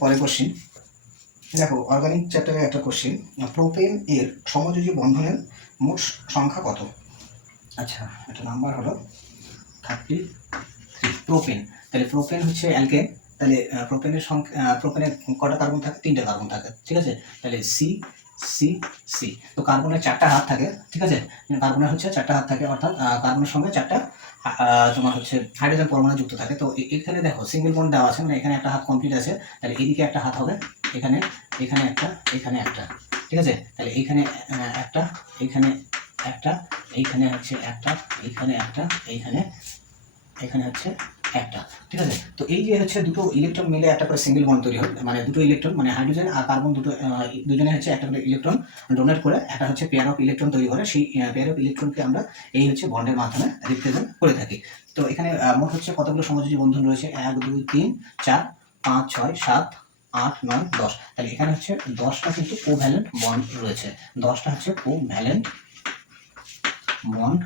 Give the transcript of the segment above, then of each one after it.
পরের কোশ্চিন দেখো, অর্গানিক চ্যাপ্টারে একটা কোশ্চিন, প্রোপেন এর সমযোজী বন্ধনের মোট সংখ্যা কত? আচ্ছা, এটা নাম্বার হলো 33। প্রোপেন, তাহলে প্রোপেন হচ্ছে অ্যালকেন, তাহলে প্রোপেনের সংখ্যা, প্রোপেনের কটা কার্বন থাকে? 3টে কার্বন থাকে, ঠিক আছে। তাহলে সি সি সি, তো কার্বনের 4টা হাত থাকে, ঠিক আছে। কার্বনের হচ্ছে 4টা হাত থাকে, অর্থাৎ কার্বনের সঙ্গে 4টা তোমার হচ্ছে হাইড্রোজেন পরমাণু যুক্ত থাকে। তো এখানে দেখো সিঙ্গেল বন্ড দেওয়া আছে, মানে এখানে একটা হাত কমপ্লিট আছে, তাহলে এদিকে একটা হাত হবে, এখানে এখানে একটা, এখানে একটা, ঠিক আছে। তাহলে এইখানে একটা, এইখানে একটা, এইখানে হচ্ছে একটা, এইখানে একটা, এইখানে এখানে হচ্ছে একটা, ঠিক আছে। তো এই যে হচ্ছে দুটো ইলেকট্রন মিলে একটা করে সিঙ্গেল বন্ড তৈরি হয়, মানে দুটো ইলেকট্রন, মানে হাইড্রোজেন আর কার্বন দুজনে হচ্ছে একটা করে ইলেকট্রন ডোনেট করে একটা হচ্ছে পেয়ার অফ ইলেকট্রন তৈরি করে, সেই পেয়ার অফ ইলেকট্রনকে আমরা এই হচ্ছে বন্ডের মাধ্যমে রিপ্রেজেন্ট করে থাকি। তো এখানে মোট হচ্ছে কতগুলো সমযোজী বন্ধন রয়েছে? 1 2 3 4 5 6 7 8 9 10। তাহলে এখানে হচ্ছে 10টা কিন্তু কোভ্যালেন্ট বন্ড রয়েছে, 10টা হচ্ছে কোভ্যালেন্ট বন্ড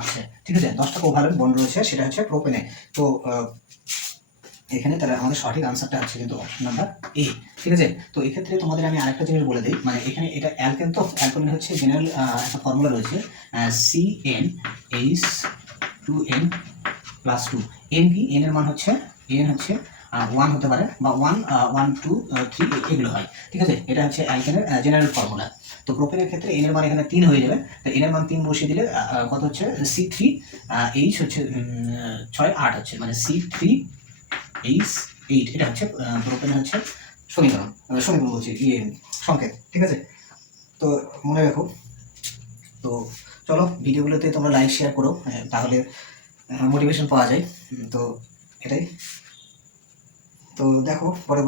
আছে, ঠিক আছে। 10টা কোভ্যালেন্ট বন্ড রয়েছে, সেটা হচ্ছে প্রোপেনে। তো এখানে তাহলে আমাদের সঠিক আনসারটা হচ্ছে কিন্তু অপশন নাম্বার এ, ঠিক আছে। তো এক্ষেত্রে তোমাদের আমি আরেকটা জিনিস বলে দিই, মানে এখানে এটা অ্যালকেন, তো অ্যালকেন হচ্ছে জেনারেল একটা ফর্মুলা রয়েছে CnH2n+2। এন কি? এন এর মান হচ্ছে, এন হচ্ছে 1 হতে পারে, বা 1 1 2 3 এগুলো হয়, ঠিক আছে। এটা হচ্ছে অ্যালকেনের জেনারেল ফর্মুলা। তো প্রোপেনের ক্ষেত্রে এন এর মান এখানে 3 হয়ে যাবে, তো এন এর মান 3 বসিয়ে দিলে কত হচ্ছে? C3H হচ্ছে 6 8 হচ্ছে, মানে C3H8, এটা হচ্ছে প্রোপেনের হচ্ছে সমীকরণ, সমীকরণ বলছি সংকেত, ঠিক আছে। তো মনে রাখো। তো চলো, ভিডিওগুলোতে তোমরা লাইক শেয়ার করো, তাহলে মোটিভেশন পাওয়া যায়। তো এটাই। তো দেখো পরে